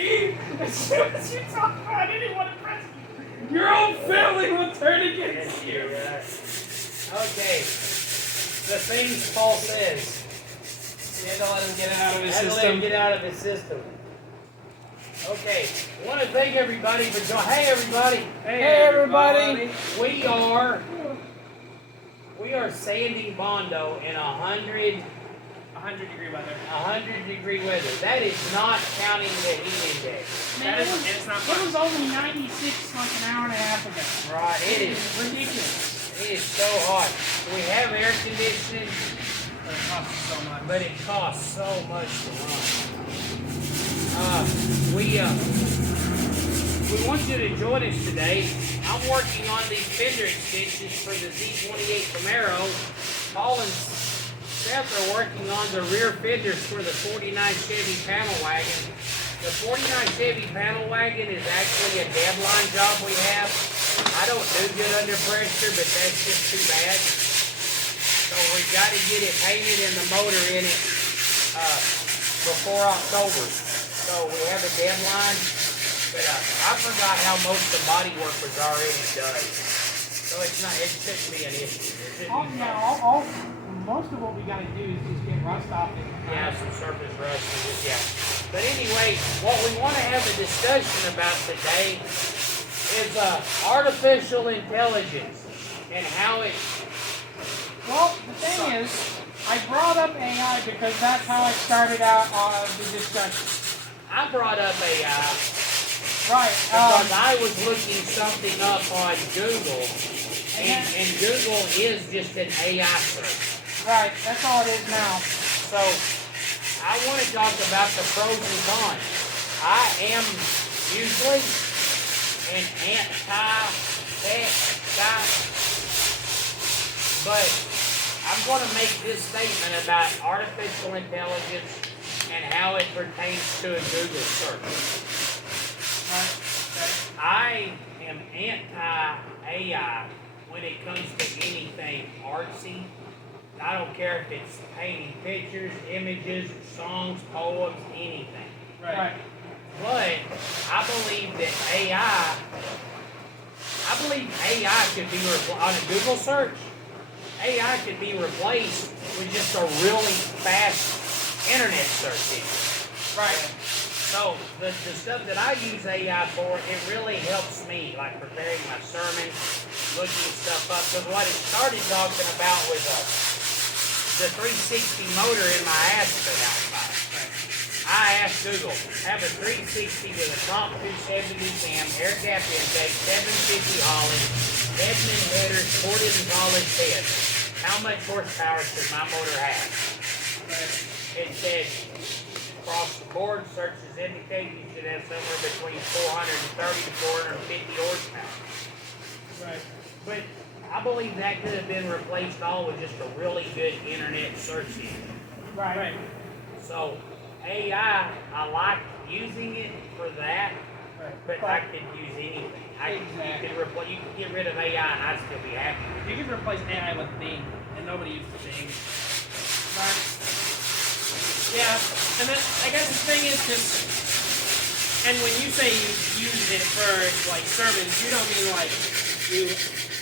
As soon as you talk about anyone impressing you, your own family will turn against you. Okay. The things Paul says. You had to let him get out of his Had to system. let him get out of his system. Okay. I want to thank everybody for joining. Hey, everybody. Hey, everybody. We are sanding Bondo in 100 degree weather. That is not counting the heat index. Man, it was only 96 like an hour and a half ago. Right, it is ridiculous. It is so hot. We have air conditioning, But it costs so much. but it costs so much to run. We want you to join us today. I'm working on these fender extensions for the Z28 Camaro. Paul and Seth are working on the rear fenders for the 49 Chevy panel wagon. The 49 Chevy panel wagon is actually a deadline job we have. I don't do good under pressure, but that's just too bad. So we've got to get it painted and the motor in it before October. So we have a deadline, but I forgot how most of the body work was already done. So it shouldn't be an issue. Most of what we got to do is just get rust off it. Yeah, some surface rust. Yeah. But anyway, what we want to have a discussion about today is artificial intelligence and how it. Well, the thing is, I brought up AI because that's how I started out on the discussion. I brought up AI Right. because I was looking something up on Google, and Google is just an AI search. Right, that's all it is now. So I want to talk about the pros and cons. I am usually an anti-tech guy, but I'm going to make this statement about artificial intelligence and how it pertains to a Google search. Right. Okay. I am anti-AI when it comes to anything artsy. I don't care if it's painting pictures, images, songs, poems, anything. Right. But I believe that AI could be on a Google search. AI could be replaced with just a really fast internet search engine. Right. So the stuff that I use AI for, it really helps me, like preparing my sermons, looking stuff up. Because what it started talking about was the 360 motor in my Aspen outside. Right. I asked Google, have a 360 with a comp 270 cam, air gap intake, 750 Holly, Edmund headers, ported and polished head. How much horsepower should my motor have? It said, across the board, searches indicate you should have somewhere between 430 to 450 horsepower. Right. But I believe that could have been replaced all with just a really good internet search engine. Right. So AI, I like using it for that, but I could use anything. You could get rid of AI and I'd still be happy. You can replace AI with Bing, and nobody uses Bing. Right. Yeah, and then I guess the thing is and when you say you use it for like sermons, you don't mean like you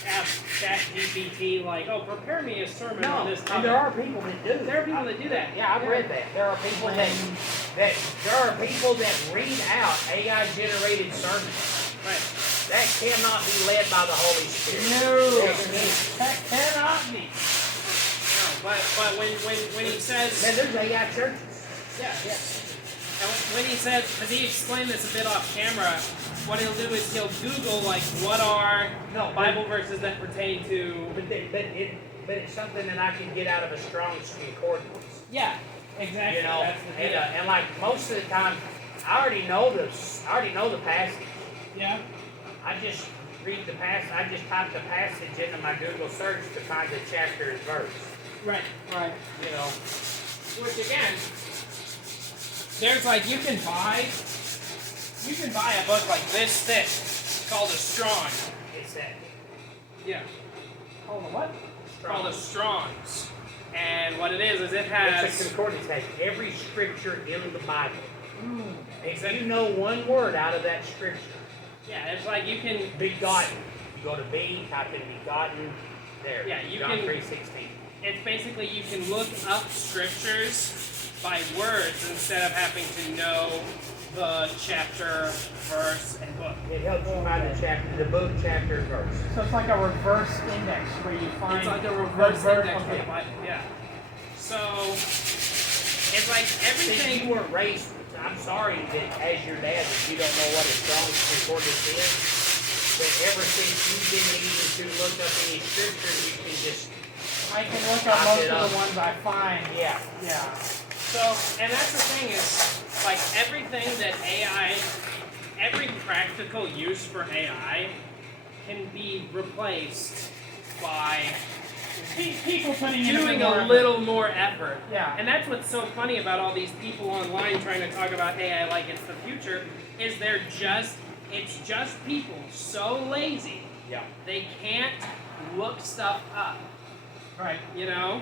ask ChatGPT like, oh, prepare me a sermon on this topic. And there are people that do. There are people that do that. Yeah, I've read that. There are people that read out AI generated sermons. Right. That cannot be led by the Holy Spirit. No, that cannot be. No, but when he says, and there's AI churches. Yeah. And when he says, because he explained this a bit off camera, what he'll do is he'll Google like what are Bible verses that pertain to. But it's something that I can get out of a Strong's concordance. Yeah, exactly. You know, that's the deal. and like most of the time, I already know the passage. Yeah. I just read the passage. I just type the passage into my Google search to find the chapter and verse. Right. You know. Which again, there's like you can buy a book like this thick called a Strong. It's that. Yeah. Called a what? Strong. Called a Strong's. And what it is it has. It's a concordance. It has every scripture in the Bible. If you know one word out of that scripture, Yeah, it's like you can begotten. You go to B, type in begotten. There. Yeah, you John can. 3:16. It's basically you can look up scriptures by words instead of having to know the chapter, verse, and book. It helps you find the book, chapter, and verse. So it's like a reverse index where you find. It's like a reverse index for okay. the Bible. Yeah. So it's like everything. Since you weren't raised, I'm sorry that as your dad that you don't know what a Strong's Concordance is. But ever since you've been needing to look up any scripture, you can just. I can look up most of the ones I find. Yeah. Yeah. So, and that's the thing is, like everything that AI, every practical use for AI can be replaced by People putting in doing more a little more effort. Yeah. And that's what's so funny about all these people online trying to talk about AI like it's the future, is it's just people so lazy. Yeah. They can't look stuff up, Right. you know?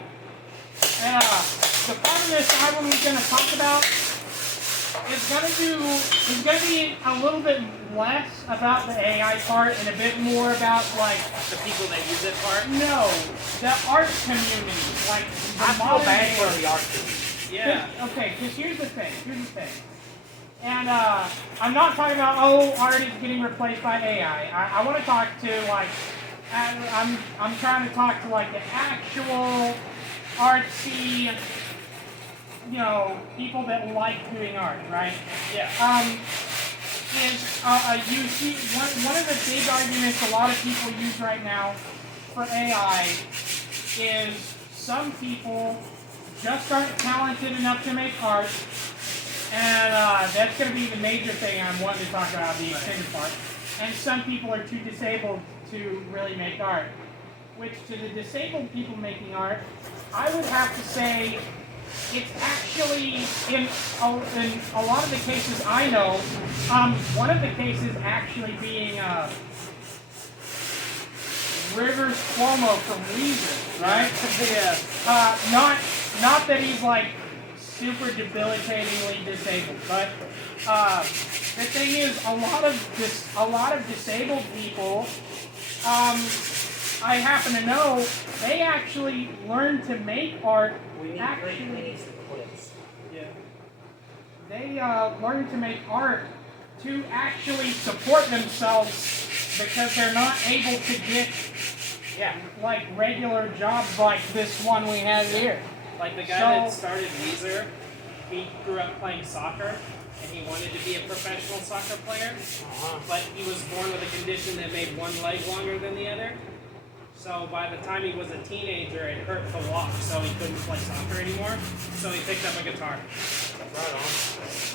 And the part of this album we're going to talk about is going to be a little bit less about the AI part and a bit more about like The people that use it part. no, the art community, like the I feel modern bad day for art. the art community. Yeah. Okay, because here's the thing. And I'm not talking about art is getting replaced by AI. I want to talk to like I'm trying to talk to like the actual artsy, people that like doing art, right? Yeah. You see one of the big arguments a lot of people use right now for AI is some people just aren't talented enough to make art, and that's going to be the major thing I'm wanting to talk about, the extended part. And some people are too disabled to really make art. Which, to the disabled people making art, I would have to say it's actually, in a lot of the cases I know, one of the cases actually being Rivers Cuomo from Weezer, right? Yeah. Not that he's like super debilitatingly disabled, but the thing is, a lot of disabled people, I happen to know, they actually learn to make art. We need some clips. Yeah. They learn to make art to actually support themselves because they're not able to get like regular jobs like this one we have here. Like the guy that started Weezer, he grew up playing soccer, and he wanted to be a professional soccer player, but he was born with a condition that made one leg longer than the other. So by the time he was a teenager, it hurt to walk, so he couldn't play soccer anymore. So he picked up a guitar. Right on.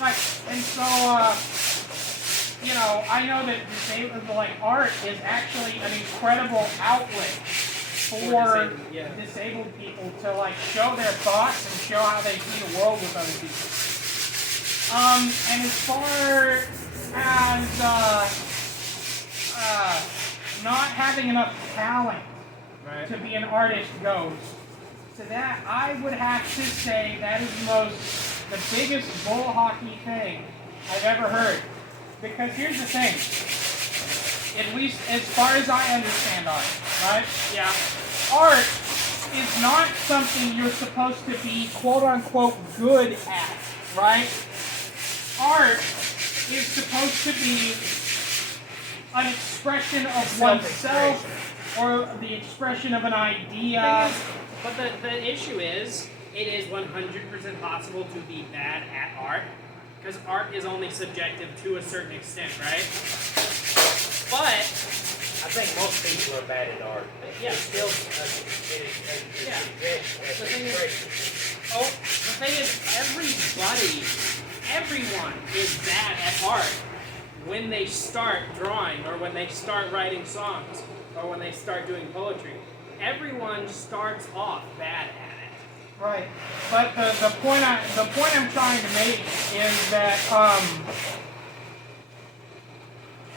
Right, and so, I know that art is actually an incredible outlet for disabled people to like show their thoughts and show how they see the world with other people. And as far as not having enough talent to be an artist goes, to that I would have to say that is the biggest bull hockey thing I've ever heard. Because here's the thing, at least as far as I understand art, right? Yeah. Art is not something you're supposed to be quote-unquote good at, right? Art is supposed to be an expression of oneself or the expression of an idea. But the issue is, it is 100% possible to be bad at art, because art is only subjective to a certain extent, right? But I think most people are bad at art. Yeah. It's still the thing is, everyone is bad at art when they start drawing, or when they start writing songs, or when they start doing poetry. Everyone starts off bad at it. Right. But the point I'm trying to make is that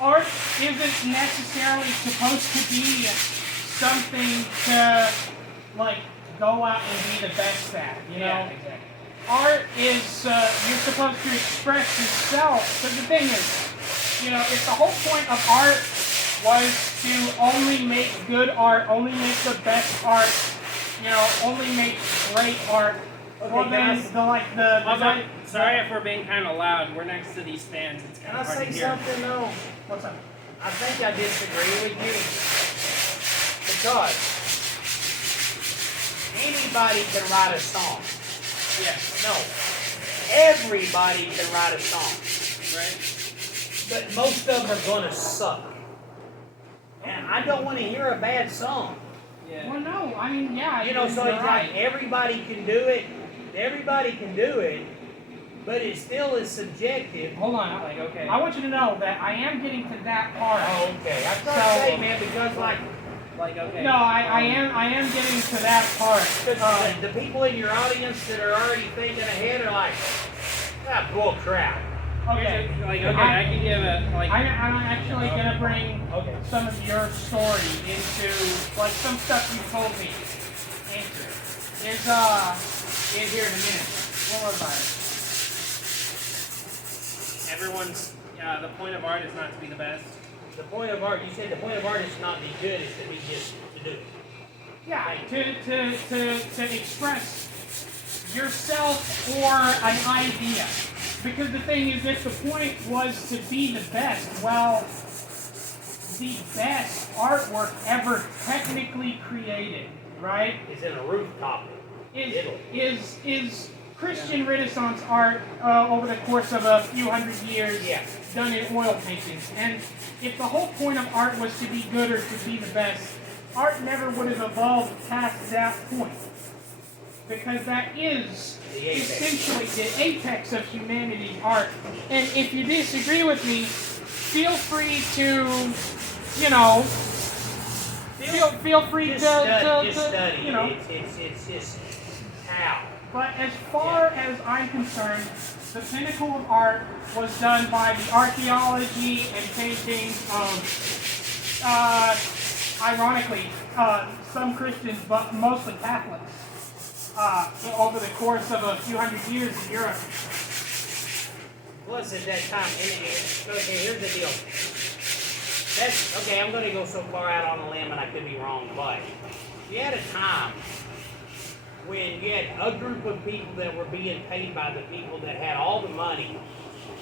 art isn't necessarily supposed to be something to like go out and be the best at, you know? Yeah, exactly. art is you're supposed to express yourself. So the thing is, you know, if the whole point of art was to only make good art, only make the best art, you know, only make great art, Okay, well then Sorry if we're being kind of loud. We're next to these fans. It's Can kind I of hard to say hear. something though? what's up? I think I disagree with you. Because anybody can write a song. Yes. No. Everybody can write a song. Right. But most of them are gonna suck. And I don't want to hear a bad song. Yeah. Well, no, I mean, yeah, You know, so you're it's right. like everybody can do it. Everybody can do it. But it still is subjective. Hold on, Like, okay. I want you to know that I am getting to that part. Oh, okay. I was trying to So- say, man, because like Okay. No, I am getting to that part. the people in your audience that are already thinking ahead are like, ah, bull crap. Okay. I can give a I'm actually gonna bring Okay. some of your story into like some stuff you told me. Answer is in here in a minute. What was I? everyone's. The point of art is not to be the best. The point of art, you said the point of art is not be good, it's to be just to do. Yeah, to express yourself or an idea. Because the thing is, if the point was to be the best, well, the best artwork ever technically created, right, It's in a rooftop. is Christian Renaissance art over the course of a few hundred years, Yeah. done in oil paintings. And if the whole point of art was to be good or to be the best, art never would have evolved past that point. Because that is The apex. essentially the apex of humanity's art. And if you disagree with me, feel free to, you know, feel free Just to study. you know. It's just how. But as far as I'm concerned, the pinnacle of art was done by the archaeology and paintings of, ironically, some Christians, but mostly Catholics, over the course of a few hundred years in Europe. Plus at that time, okay, here's the deal. That's, okay, I'm going to go so far out on a limb and I could be wrong, but you had a time when you had a group of people that were being paid by the people that had all the money,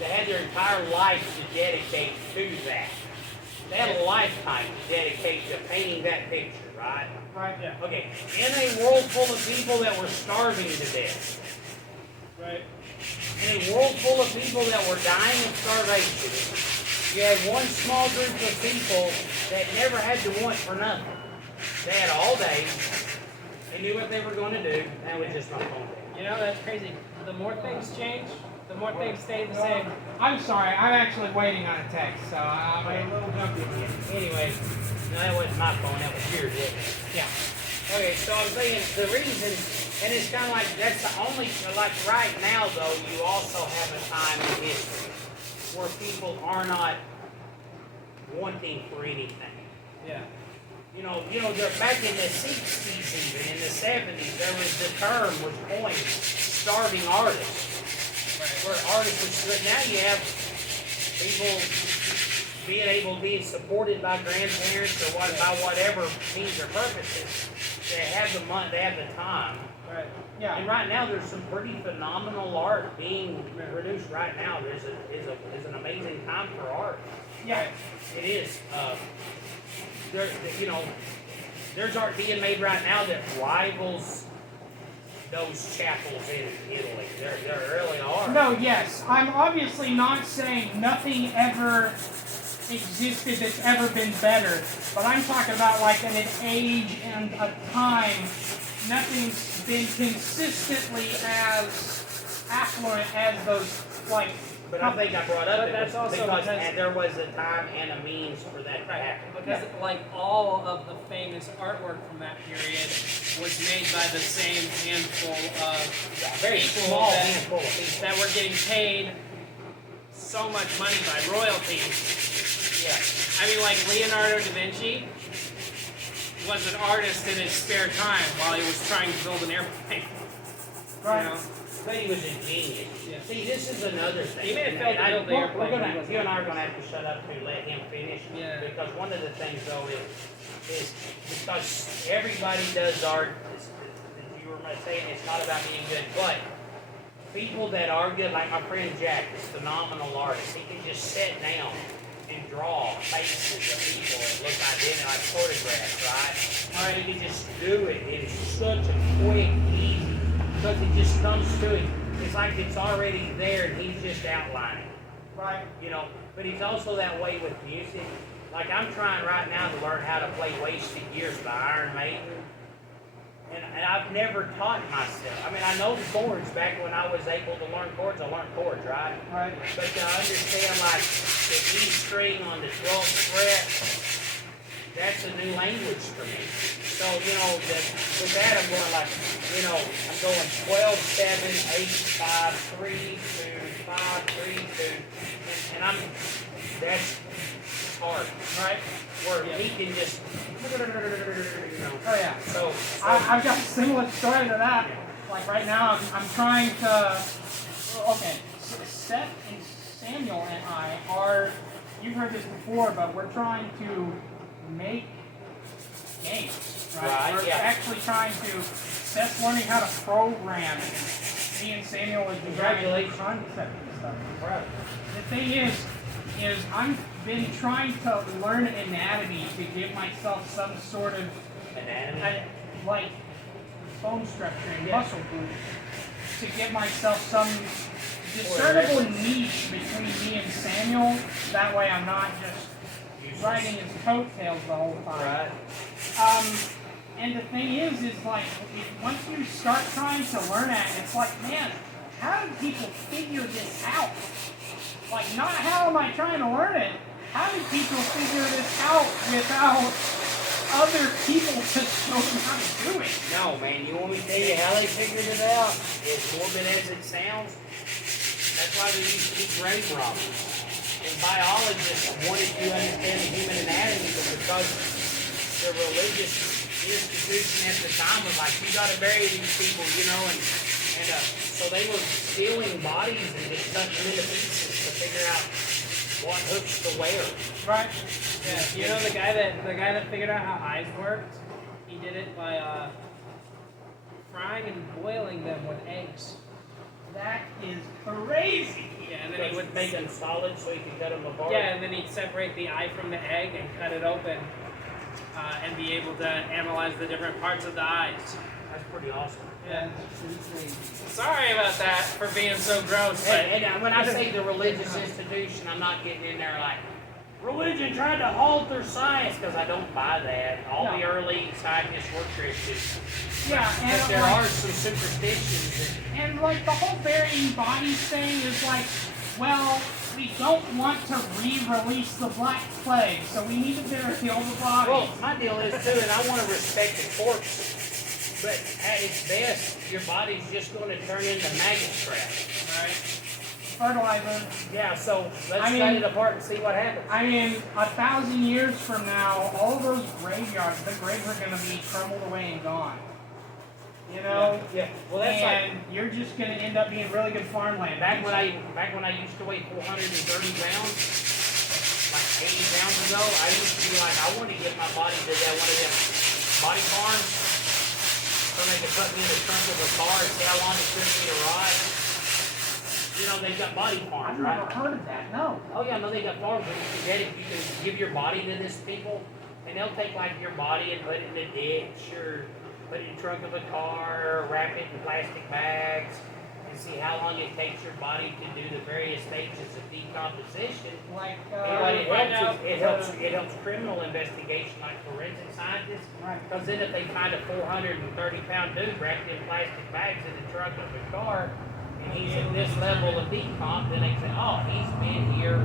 that had their entire life to dedicate to that. They had a lifetime to dedicate to painting that picture, right? Right. Yeah. Okay, in a world full of people that were starving to death, Right. in a world full of people that were dying of starvation, you had one small group of people that never had to want for nothing. They had all day. They knew what they were going to do. That was just my phone. You know, that's crazy. The more things change, the more things stay the same. I'm sorry, I'm actually waiting on a text, so I'm a little jumpy again. Anyway, no, that wasn't my phone. That was yours, wasn't it? Yeah. Okay, so I'm saying the reason, and it's kind of like that's the only, like right now though, you also have a time in history where people are not wanting for anything. Yeah. You know, they're back in the 60s even, in the 70s, there was the term was coined, starving artists. Where artists were, now you have people being supported by grandparents or what, by whatever means or purposes. They have the money, they have the time. Right. Yeah. And right now there's some pretty phenomenal art being produced right now. There's an amazing time for art. Yeah. It is. There's art being made right now that rivals those chapels in Italy. There really are. No, yes. I'm obviously not saying nothing ever existed that's ever been better, but I'm talking about like in an age and a time, nothing's been consistently as affluent as those, like, But I think I brought up But it that's also because because- and there was a time and a means for that to happen. Because like all of the famous artwork from that period was made by the same handful of Very people small that, handful of people. that were getting paid so much money by royalties. Yeah. I mean, like Leonardo da Vinci was an artist in his spare time while he was trying to build an airplane. right. You know? But he was a genius. Yeah. See, this is another thing. He may have failed to build the we're airplane, gonna, but he was you and I are not. gonna have to shut up to let him finish. Yeah. Because one of the things though is because everybody does art, as you were saying, it's not about being good, but people that are good, like my friend Jack, is a phenomenal artist. He can just sit down and draw faces of people that look identical, like photographs, right? Alright, he can just do it. It is such a quick, easy, because it just comes to him. It's like it's already there and he's just outlining. Right. You know, but he's also that way with music. Like I'm trying right now to learn how to play Wasted Years by Iron Maiden. And I've never taught myself. I mean, I know the chords. Back when I was able to learn chords, I learned chords, right? Right. But to understand, like, the E string on the 12th fret, that's a new language for me. So, you know, with that, I'm going like, you know, I'm going 12, 7, 8, 5, 3, 2, 5, 3, 2. And that's hard, right? Where he can just, you know. Oh yeah. So I've got a similar story to that. Like right now, I'm trying to. Okay, Seth and Samuel and I are. You've heard this before, but we're trying to make games. Right. We're yeah. actually trying to. Seth's learning how to program. Me and Samuel is designing concept and stuff. Right. The thing is I've been trying to learn anatomy to give myself some sort of Anatomy? like bone structure and Yeah. muscle group to give myself some discernible niche between me and Samuel. That way I'm not just riding his coattails the whole time. Right. And the thing is like once you start trying to learn it, it's like, man, how do people figure this out? Like, not how am I trying to learn it? How do people figure this out without other people to show them how to do it? No, man, you want me to tell you how they figured it out? As morbid as it sounds, that's why they used to be grave robbers. And biologists wanted to understand the human anatomy, but because the religious institution at the time was like, you gotta bury these people, you know, and so they were stealing bodies and just cutting them into pieces to figure out what hooks to wear. Right? Yeah, you know the guy that figured out how eyes worked? He did it by frying and boiling them with eggs. That is crazy. Yeah, and then he would make them solid so he could cut them apart. Yeah, and then he'd separate the eye from the egg and cut it open, and be able to analyze the different parts of the eyes. That's pretty awesome. Yeah. Sorry about that for being so gross. But And when I say the religious institution, I'm not getting in there like, religion tried to alter science, because I don't buy that. All the early scientists were Christians. Yeah, and But there like, are some superstitions. and like the whole burying bodies thing is like, well, we don't want to re-release the Black Plague, so we need to bury all the bodies. Well, my deal is too, and I want to respect the corpse. But at its best, your body's just going to turn into maggot crap. Right? Fertilizer. Yeah, so let's I mean- cut it apart and see what happens. I mean, 1,000 years from now, all those graveyards, the graves are going to be crumbled away and gone. You know? Yeah. Well, that's like And you're just going to end up being really good farmland. back when I used to weigh 430 pounds, like 80 pounds ago, I used to be like, I want to get my body to that one of them body farms, so they could put me in the trunk of a car and see how long it took me to ride. You know, they've got body farms, I've never right? heard of that, no. Oh yeah, no, they got farms where you can get it. You can give your body to this people, and they'll take like your body and put it in a ditch or put it in the trunk of a car or wrap it in plastic bags and see how long it takes your body to do the various stages of decomposition. Like, And what it helps criminal investigation, like forensic scientists. Right. Because then if they find a 430-pound dude wrapped in plastic bags in the trunk of a car, and he's at this level of decomp, then they say, oh, he's been here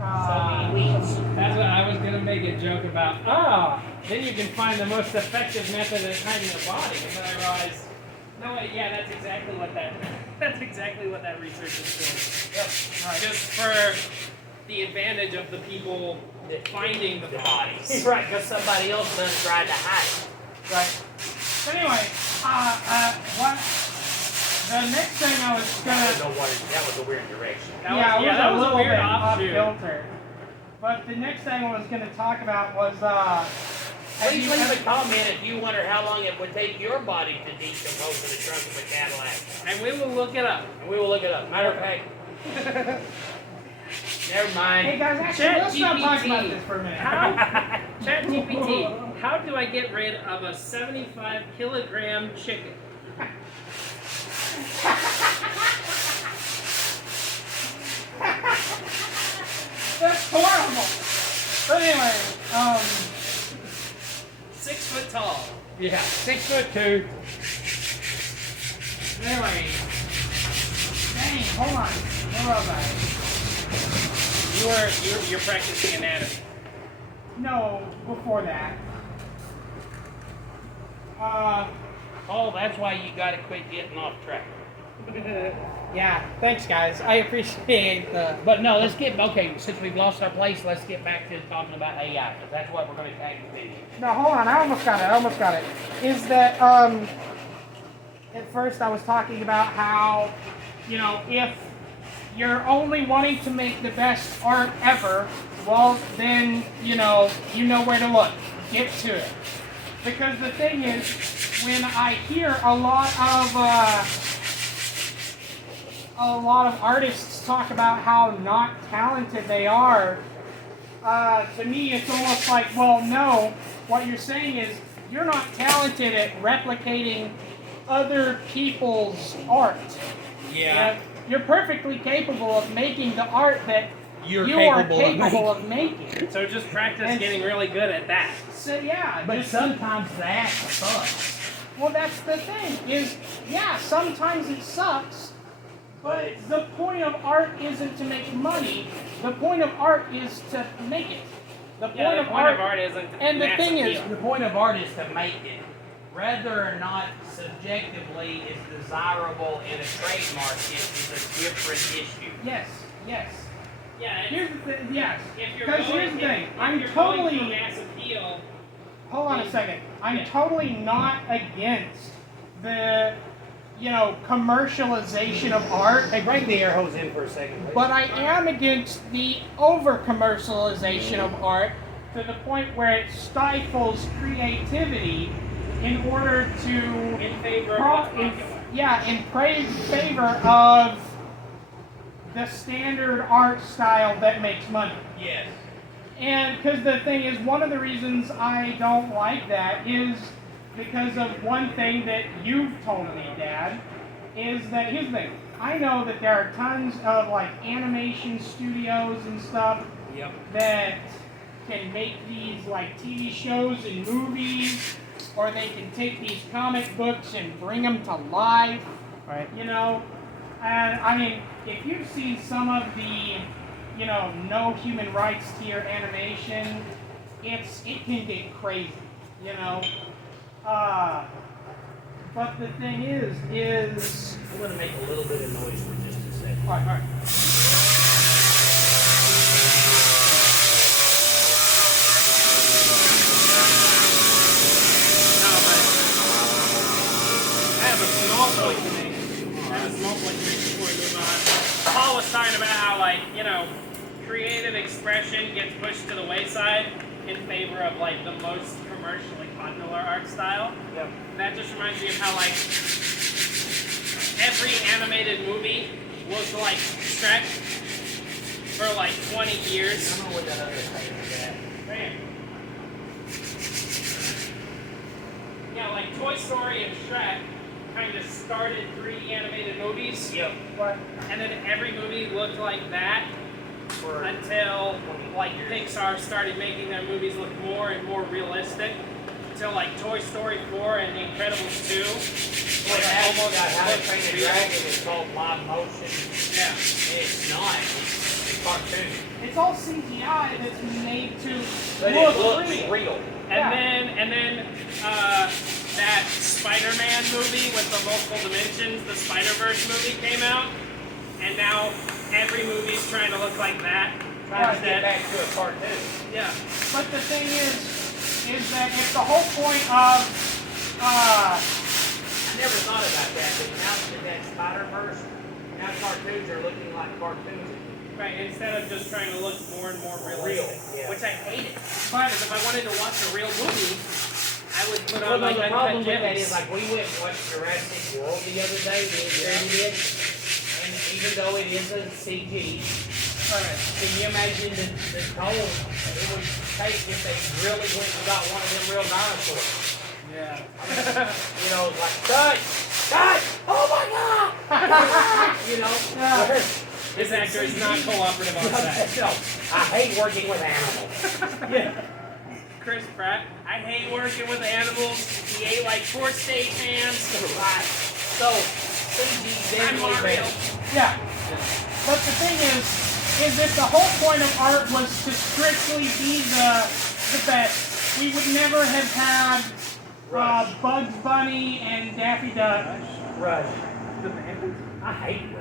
so many weeks. that's what I was gonna make a joke about. Then you can find the most effective method of hiding your body. And then I realized, no wait, yeah, that's exactly what that research is for. Yep. Right. Just for the advantage of the people finding the bodies. Right, because somebody else done tried to hide it. Right. But anyway, what The next thing I was gonna. That was a weird direction. It was a little weird bit off offshoot. kilter. But the next thing I was gonna talk about was Please leave a comment if you wonder how long it would take your body to decompose in the trunk of a Cadillac. And we will look it up. Matter of fact, never mind. Hey guys, actually, let's not talk about this for a minute. ChatGPT, how do I get rid of a 75-kilogram chicken? That's horrible. But anyway, 6 foot tall. Yeah, 6'2". anyway. Dang, hold on. Where was I? You're practicing anatomy. No, before that. Oh, that's why you gotta quit getting off track. Yeah, thanks guys. I appreciate the. But no, since we've lost our place, let's get back to talking about AI, because that's what we're going to tag the video. No, hold on. I almost got it. Is that, at first I was talking about how, if you're only wanting to make the best art ever, well, then, you know where to look. Get to it. Because the thing is, when I hear a lot of artists talk about how not talented they are, to me it's almost like, well, no, what you're saying is you're not talented at replicating other people's art. Yeah. You're perfectly capable of making the art that you are capable of making. So just practice getting really good at that. So yeah, But sometimes that sucks. well, that's the thing, is, yeah, sometimes it sucks, but the point of art isn't to make money. The point of art is to make it. The point of art isn't to and the mass thing is, appeal. The point of art is to make it. Whether or not subjectively it's desirable in a trademark is a different issue. yes. Yeah, Here's the thing, yes. if you're Because going, here's the thing, if I'm you're going for totally, mass appeal. hold on a second, I'm totally not against the, commercialization of art. Hey, bring the air hose in for a second, please. But I am against the over-commercialization of art to the point where it stifles creativity in order to In favor of what's popular. in favor of the standard art style that makes money. Yes. And because the thing is, one of the reasons I don't like that is because of one thing that you've told me, Dad, is that, here's the thing, I know that there are tons of animation studios and stuff that can make these TV shows and movies, or they can take these comic books and bring them to life, Right. And I mean, if you've seen some of the, no human rights tier animation, it can get crazy, but the thing is, I'm going to make a little bit of noise for just a second. all right. I have a small point to make. Before we move on. Paul was talking about how, creative expression gets pushed to the wayside in favor of, the most commercially popular art style. Yep. That just reminds me of how, every animated movie looked like Shrek for, 20 years. I don't know what that other thing is at. Man. Yeah, Toy Story and Shrek kind of started 3D animated movies. Yep. But And then every movie looked like that For until Pixar started making their movies look more and more realistic. Until Toy Story 4 and The Incredibles 2. Well, Almost How to looked Train a real. Dragon is called live motion. Yeah. It's not. It's cartoon. it's all CGI that's made to But look it looks real. real. And then that Spider-Man movie with the multiple dimensions, the Spider-Verse movie came out, and now every movie's trying to look like that. Trying to get back to a cartoon. Yeah. But the thing is that if the whole point of never thought about that, but now that Spider-Verse, now cartoons are looking like cartoons. Right, instead of just trying to look more and more Real, realistic. yeah. Which I hated. Because if I wanted to watch a real movie, I would put on like the problem with that gems. is, like, we went and watched Jurassic World the other day, me and Jeremy did, and even though it is a CG, can you imagine the toll it would take if they really went and got one of them real dinosaurs? Yeah. You know, like, cut, oh my God! You know? This actor is not cooperative on set. No, I hate working with animals. Yeah. Chris Pratt, I hate working with animals. He ate like 4 stagehands. Right. So, CG I'm Mario. Yeah. But the thing is that the whole point of art was to strictly be the best. We would never have had Bugs Bunny and Daffy Duck. Rush. The band? I hate Rush.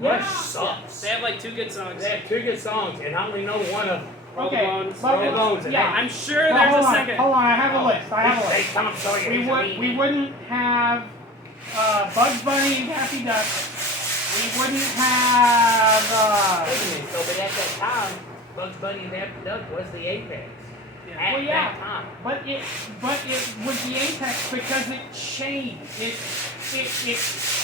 Yeah. Rush sucks. They have like 2 good songs. They have 2 good songs, and I only know one of them. Roll the Okay, Bones. but- Roll the Bones. and yeah. I'm sure Well, there's hold a on, second. hold on, I have a list. I have a Hey, list. Tom Sawyer, he's a mean. We wouldn't have Bugs Bunny and Daffy Duck. We wouldn't have. Wait a minute, so but at that time, Bugs Bunny and Daffy Duck was the apex. Yeah. At Well, yeah. that time. But it was the apex because it changed. It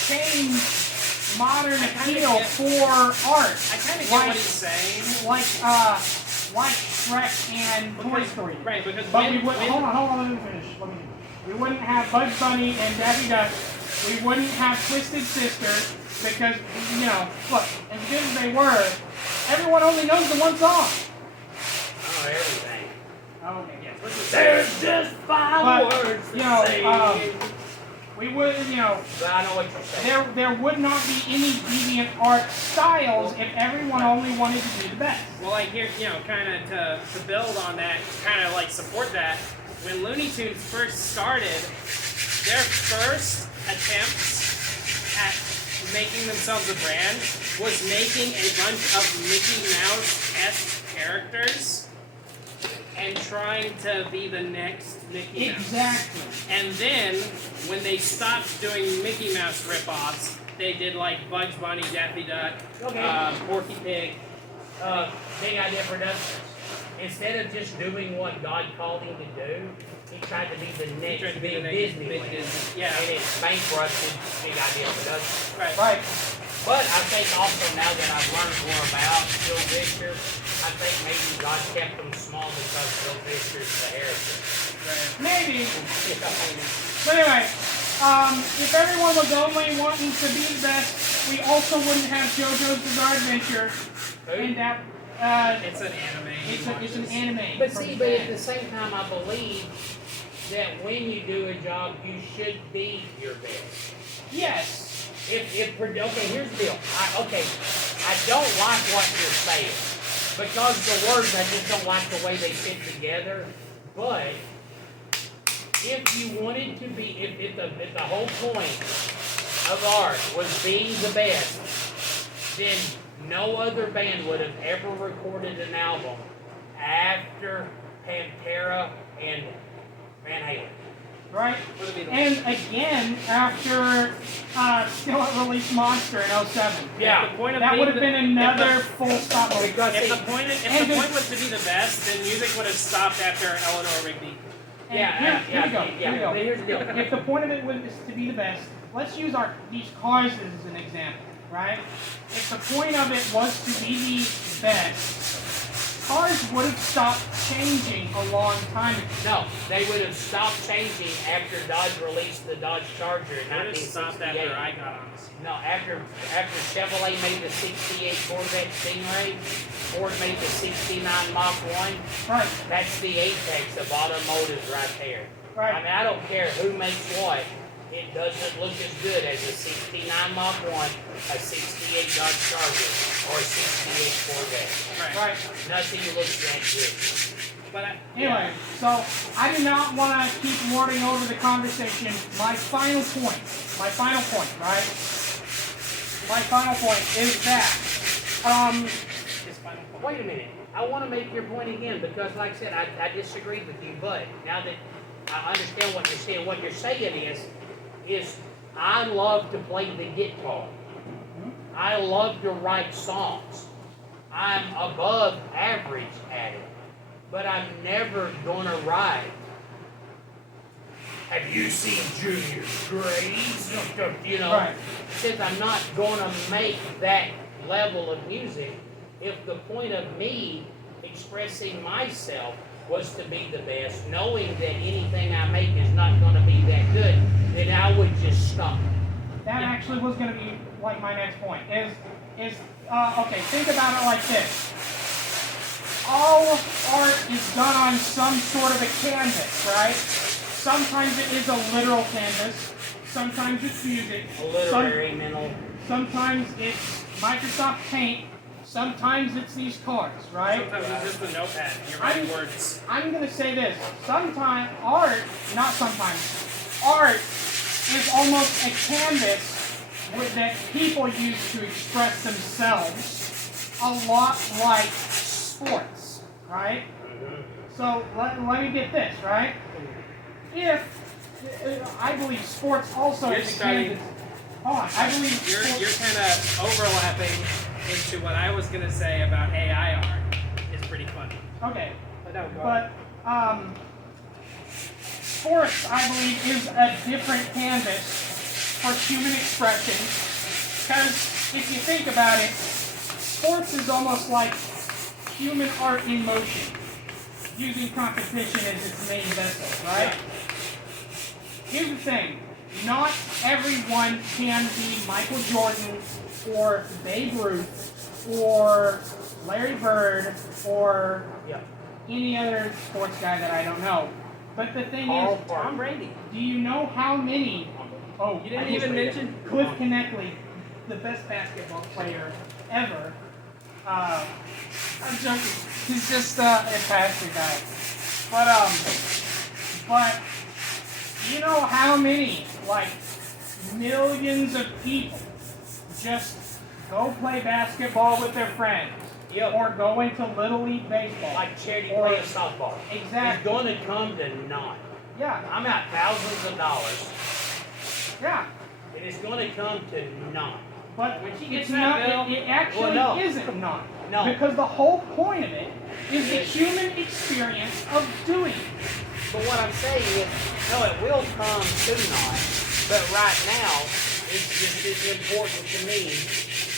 changed modern I kinda appeal get- for art. I kind of get Like- what he's saying. Like Shrek and Toy Story. Right, because But we when, would hold on, let me finish. We wouldn't have Bugs Bunny and Daffy Duck. We wouldn't have Twisted Sister because look, as good as they were, everyone only knows the one song. Oh, everything. Okay, yes. There's just 5 But, words to you know, say. we would, But I know what you're saying. there would not be any deviant art styles if everyone only wanted to be the best. well, like here, kind of to build on that, kind of like support that. When Looney Tunes first started, their first attempts at making themselves a brand was making a bunch of Mickey Mouse-esque characters and trying to be the next Mickey Mouse. Exactly. And then, when they stopped doing Mickey Mouse ripoffs, they did like Bugs Bunny, Daffy Duck, Okay. Porky Pig. Big idea for Dustin. Instead of just doing what God called him to do, he tried to be the next tried to be big the next Disney. big Disney, yeah. And it bankrupted Big Idea for Dustin. Right. Right. But I think also now that I've learned more about Bill Fisher, I think maybe God kept them small because Bill Fisher's the heretic. Maybe. You know? But anyway, if everyone was only wanting to be the best, we also wouldn't have JoJo's Bizarre Adventure. And that It's an anime. it's an anime. But from see, but at Japan. the same time, I believe that when you do a job, you should be your best. Yes. Okay, here's the deal. I don't like what you're saying because the words, I just don't like the way they fit together. But if you wanted to be, if the whole point of art was being the best, then no other band would have ever recorded an album after Pantera and Van Halen. Right? Would it be the And again, after Skillet released Monster in 07. Yeah. The point of That being would have the- been another full stop. Because If see, the point was to be the best, then music would have stopped after Eleanor Rigby. And yeah, here we go. yeah, Here we go. but here's the deal. If the point of it was to be the best, let's use these cars as an example, right? If the point of it was to be the best, cars would have stopped changing a long time ago. No, they would have stopped changing after Dodge released the Dodge Charger in It would have stopped 1968. after I got on the scene. No, after Chevrolet made the 68 Corvette Stingray, Ford made the 69 Mach 1, Right, that's the apex of automotives right there. right. I mean, I don't care who makes what, it doesn't look as good as a 69 Mach 1, a 68 Dodge Charger, or a 68 Corvette. Right. Nothing looks that good. But Anyway, so I do not want to keep warding over the conversation. My final point, right? My final point is that, his final point. Wait a minute. I want to make your point again because, like I said, I disagree with you. But now that I understand what you're saying is I love to play the guitar. I love to write songs. I'm above average at it. But I'm never gonna write, have you seen Junior's grades? You know, Right. since I'm not gonna make that level of music, if the point of me expressing myself was to be the best, knowing that anything I make is not gonna be that good, then I would just stop. That actually was going to be like my next point. Okay, think about it like this. All art is done on some sort of a canvas, right? Sometimes it is a literal canvas. Sometimes it's music. A literary mental. Sometimes it's Microsoft Paint. Sometimes it's these cards, right? Sometimes it's just a notepad. You're writing words. I'm going to say this. Sometimes art is almost a canvas that people use to express themselves, a lot like sports, right? So let me get this, right? I believe sports also is a canvas. Hold on, I believe you're kind of overlapping into what I was going to say about AI art. Is pretty funny. Okay, But no, go but sports, I believe, is a different canvas for human expression. Because if you think about it, sports is almost like human art in motion, using competition as its main vessel, right? Here's the thing. Not everyone can be Michael Jordan or Babe Ruth or Larry Bird or any other sports guy that I don't know. But the thing is, Tom Brady. do you know how many? Oh, You didn't even mention Cliff Kineckley, the best basketball player ever. I'm joking. He's just a pastor guy. But you know how many, like, millions of people just go play basketball with their friends, or go into Little League baseball, Like charity play of softball. Exactly. It's going to come to naught. Yeah. I'm out thousands of dollars. Yeah. It is going to come to naught. But When she gets it's that not. bill- It actually Well, no. isn't not. No. Because the whole point of it is the Yes. human experience of doing it. But what I'm saying is, no, it will come to naught. But right now, it's just as important to me.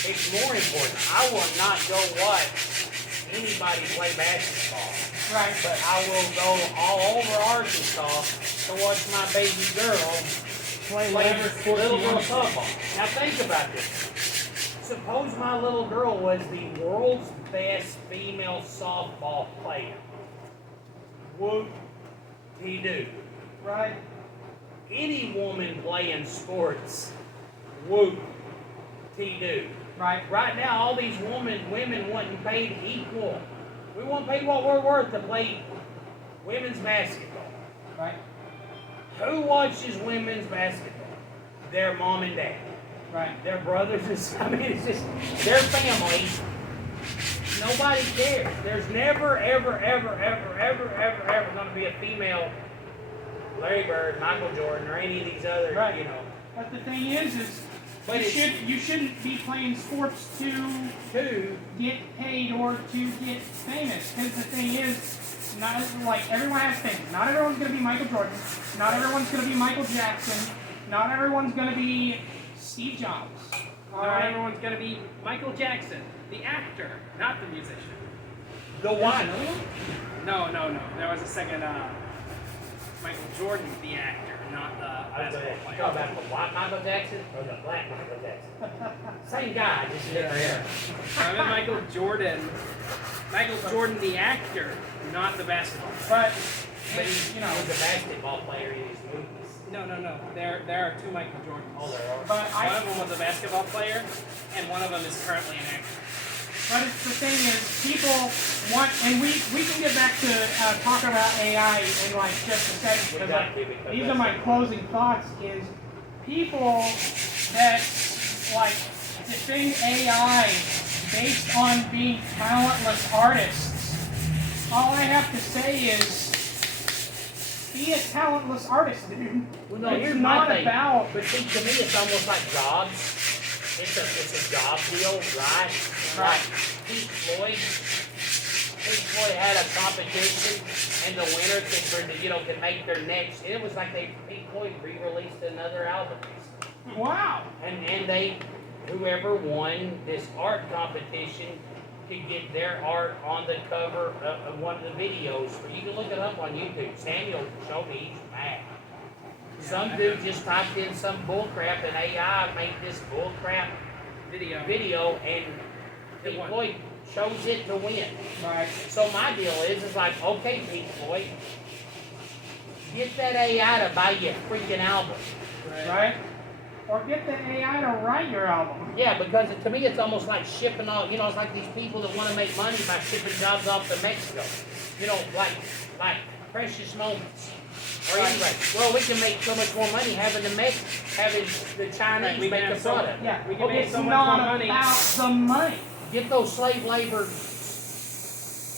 It's more important. I will not go watch anybody play basketball. Right. But I will go all over Arkansas to watch my baby girl play little girl softball. Now think about this. Suppose my little girl was the world's best female softball player. Whoop-de-doo. Right. Any woman playing sports, whoop-de-doo. Right. Right now, all these women wanting paid equal. We want paid what we're worth to play women's basketball. Right. Who watches women's basketball? Their mom and dad. Right. Their brothers and sisters. I mean, it's just their family. Nobody cares. There's never, ever going to be a female Larry Bird, Michael Jordan, or any of these other, Right. you know. But the thing is But you shouldn't be playing sports to get paid or to get famous. Because the thing is, not like everyone has things. Not everyone's going to be Michael Jordan. Not everyone's going to be Michael Jackson. Not everyone's going to be Steve Jobs. Not everyone's going to be Michael Jackson, the actor, not the musician. The one. No. There was a second Michael Jordan, the actor, not the basketball You player. talking about the white Michael Jackson or the black Michael Jackson? Same guy, just different era. I meant Michael Jordan. Michael Jordan, the actor, not the basketball player. But He was a basketball player in his movies. No. There are two Michael Jordans. Oh, there are. But One of them was a basketball player, and one of them is currently an actor. But the thing is, people want, and we can get back to talking about AI in like just a second, because these are my closing thoughts, is people that like defend AI based on being talentless artists. All I have to say is, be a talentless artist, dude. Well, no, It's here's not my thing. about. But see, to me, it's almost like jobs. It's a job deal, right? Right. Like Pink Floyd had a competition, and the winner could make their next. It was like Pink Floyd re-released another album, Wow. and whoever won this art competition could get their art on the cover of one of the videos. You can look it up on YouTube. Samuel showed me, he's mad. Some dude just typed in some bullcrap and AI made this bullcrap video and Pink Floyd chose it to win. Right. So my deal is like, okay, Pink Floyd, get that AI to buy you a freaking album. Right. Or get the AI to write your album. Yeah, because to me it's almost like shipping off, it's like these people that want to make money by shipping jobs off to Mexico. Like Precious Moments. Or anyway, well, we can make so much more money having the Chinese make the product. Yeah, we can make it's so much not more money. about the money. Get those slave labor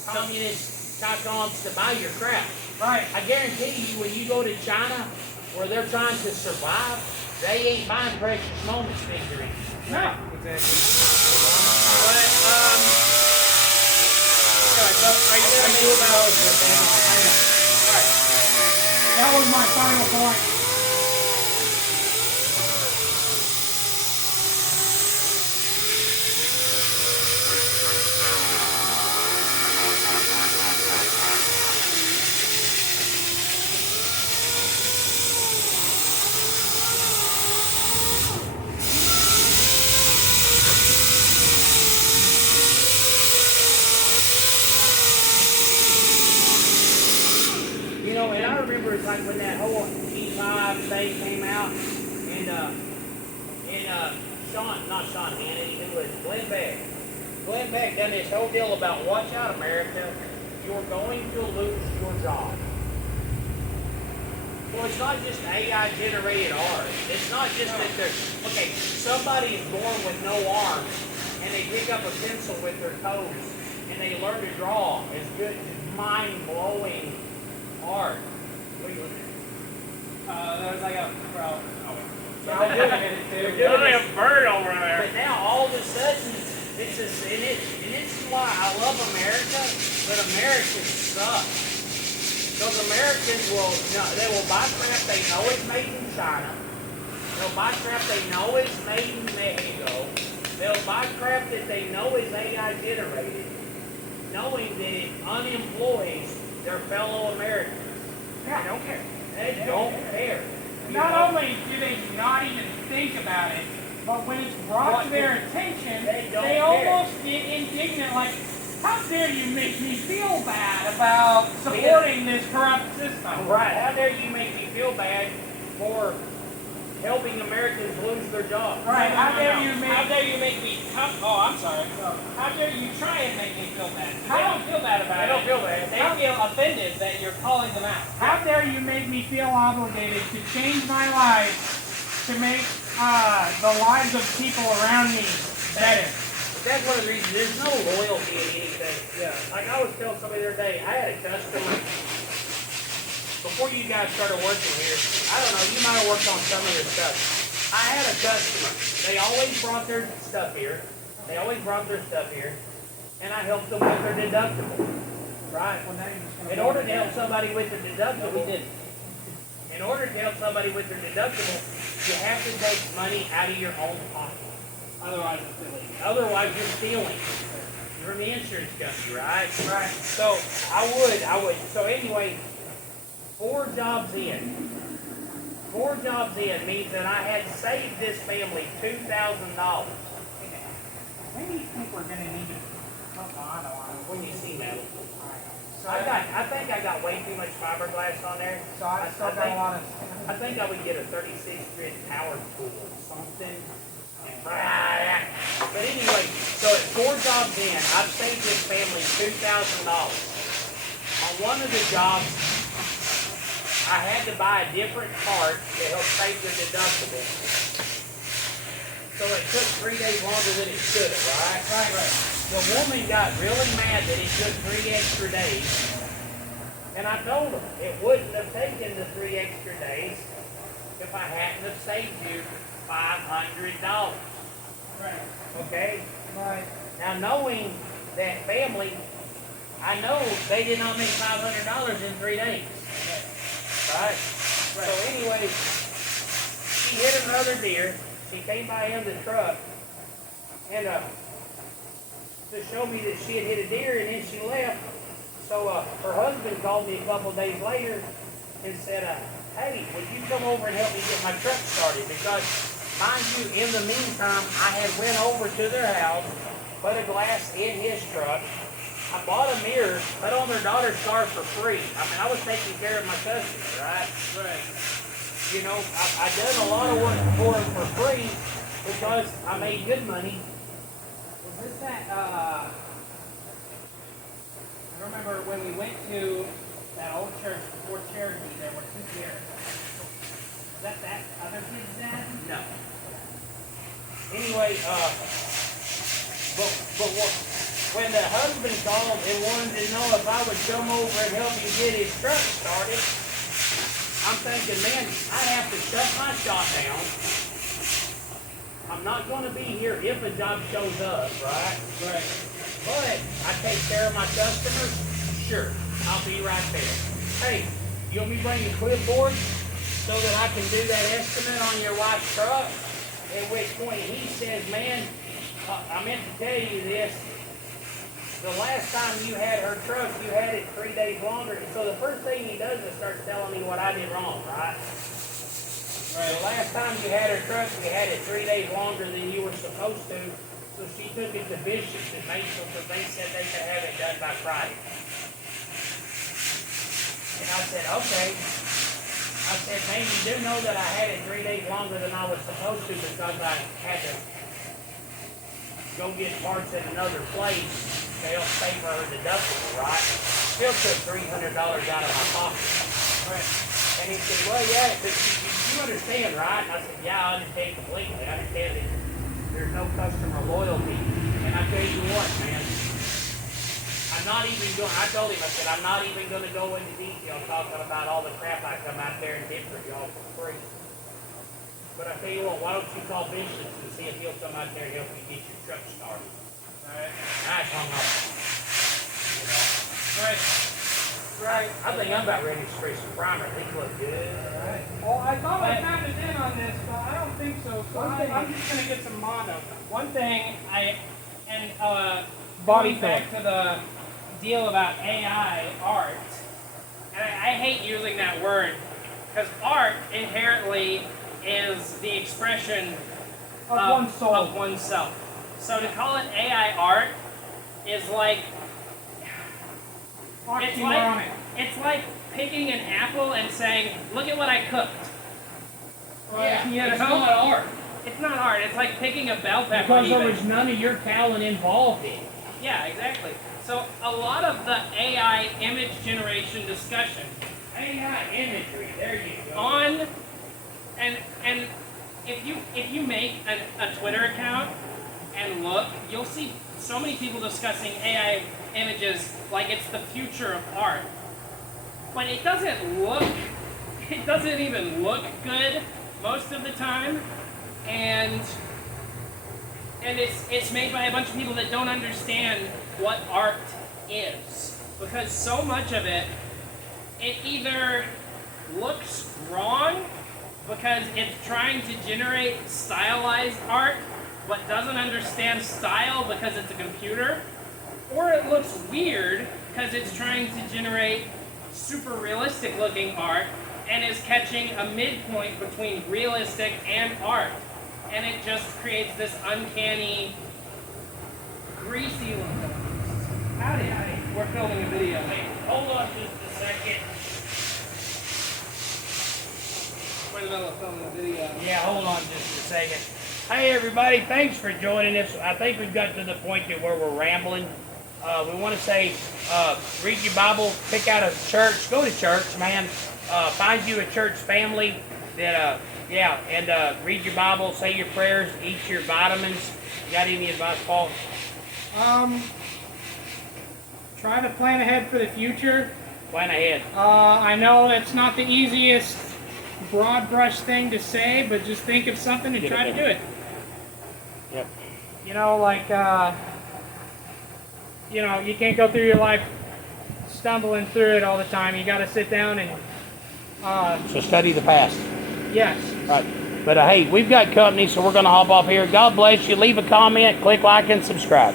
communist cockons to buy your crap. Right. I guarantee you, when you go to China, where they're trying to survive, they ain't buying Precious Moments figurines. No. Exactly. But so are you gonna do about? That was my final point. And I remember it's like when that whole E5 thing came out, and not Sean Hannity, it was Glenn Beck. Glenn Beck done this whole deal about watch out, America, you're going to lose your job. Well, it's not just AI generated art. It's not just that somebody is born with no arms, and they pick up a pencil with their toes, and they learn to draw. It's good, mind-blowing art. What are you looking at? There's like a They're doing a bird over there. But now all of a sudden, this is why I love America, but Americans suck. Because Americans they will buy crap they know is made in China. They'll buy crap they know is made in Mexico. They'll buy crap that they know is AI generated, knowing that it unemploys their fellow Americans. Yeah. They don't care. They don't care. Not only do they not even think about it, but when it's brought to their attention, they almost get indignant, like, how dare you make me feel bad about supporting this corrupt system? Right. How dare you make me feel bad for helping Americans lose their jobs? Right. How dare you make me I'm sorry. How dare you try and make me feel bad? They don't feel bad about it. They don't feel bad. They feel offended that you're calling them out. How dare you make me feel obligated to change my life to make the lives of people around me better? That's one of the reasons. There's no loyalty in anything. Yeah. Like I was telling somebody the other day, I had a customer. Before you guys started working here, I don't know, you might have worked on some of your stuff. I had a customer. They always brought their stuff here. And I helped them with their deductible. Right? In order to help somebody with their deductible, in order to help somebody with their deductible, you have to take money out of your own pocket. Otherwise, it's illegal. Otherwise, you're stealing. You're in the insurance company, right? Right. So I would. So anyway, 4 jobs in. 4 jobs in means that I had saved this family $2,000. When do you think we're going to need to put on? When you see that. So I think I got way too much fiberglass on there. So I still got a lot of. I think I would get a 36-grit power tool or something. But anyway, so at 4 jobs in, I've saved this family $2,000. On one of the jobs, I had to buy a different part to help save the deductible. So it took 3 days longer than it should have, right? Right. The woman got really mad that it took 3 extra days. And I told him it wouldn't have taken the 3 extra days if I hadn't have saved you $500. Right. Okay? Right. Now knowing that family, I know they did not make $500 in 3 days. Right? So anyway, she hit another deer. She came by in the truck and to show me that she had hit a deer, and then she left. So her husband called me a couple days later and said, hey, would you come over and help me get my truck started? Because, mind you, in the meantime, I had went over to their house, put a glass in his truck. I bought a mirror, put on their daughter's car for free. I mean, I was taking care of my customer, right? Right. You know, I done a lot of work for them for free because I made good money. Was this that, I remember when we went to that old church before Cherokee, there were 2 deer. Was that other kid's dad? No. Anyway, when the husband called and wanted to know if I would come over and help him get his truck started, I'm thinking, man, I have to shut my shop down. I'm not going to be here if a job shows up, right? Right. But I take care of my customers, sure, I'll be right there. Hey, you want me to bring a clipboard so that I can do that estimate on your wife's truck? At which point he says, man, I meant to tell you this. The last time you had her truck, you had it 3 days longer. So the first thing he does is start telling me what I did wrong, right? The last time you had her truck, you had it 3 days longer than you were supposed to. So she took it to Bishop's and Mason because they said they could have it done by Friday. And I said, okay. I said, man, you do know that I had it 3 days longer than I was supposed to because I had to go get parts at another place to help pay for her deductible, right? Still took $300 out of my pocket. Right. And he said, well, yeah, but you understand, right? And I said, yeah, I understand completely. I understand that there's no customer loyalty. And I tell you what, man, I'm not even going, I told him, I said, I'm not even going to go into detail talking about all the crap I come out there and did for y'all for free. But I tell you what, why don't you call Bishop's and see if he'll come out there and help you get your truck started. Right. I hung up. You know. Right. Right. I think I'm about ready to spray some primer. These look good. Right. Well, I thought I found it in on this, but I don't think so. So I'm just gonna get some mono. One thing going back to the deal about AI art, and I hate using that word because art inherently is the expression of oneself. So to call it AI art is like it's like picking an apple and saying, "Look at what I cooked." Yeah, You it's know? not art. It's not art. It's like picking a bell pepper. Because there even. was none of your talent involved in it. Yeah, exactly. So a lot of the AI image generation discussion AI imagery, there you go. on and if you make a Twitter account and look, you'll see so many people discussing AI images like it's the future of art. But it doesn't even look good most of the time, and it's made by a bunch of people that don't understand what art is, because so much of it either looks wrong because it's trying to generate stylized art but doesn't understand style because it's a computer, or it looks weird because it's trying to generate super realistic looking art and is catching a midpoint between realistic and art, and it just creates this uncanny greasy look. Howdy. We're filming a video. Wait, hold on just a second. We're in the middle of filming a video. Yeah, hold on just a second. Hey everybody, thanks for joining us. I think we've got to the point that where we're rambling. We want to say, read your Bible, pick out a church, go to church, man. Find you a church family that, read your Bible, say your prayers, eat your vitamins. You got any advice, Paul? Try to plan ahead for the future. Plan ahead. I know it's not the easiest broad brush thing to say, but just think of something and try to do it. Yep. You know, like, you know, you can't go through your life stumbling through it all the time. You got to sit down and. So study the past. Yes. Right. But hey, we've got company, so we're going to hop off here. God bless you. Leave a comment, click like, and subscribe.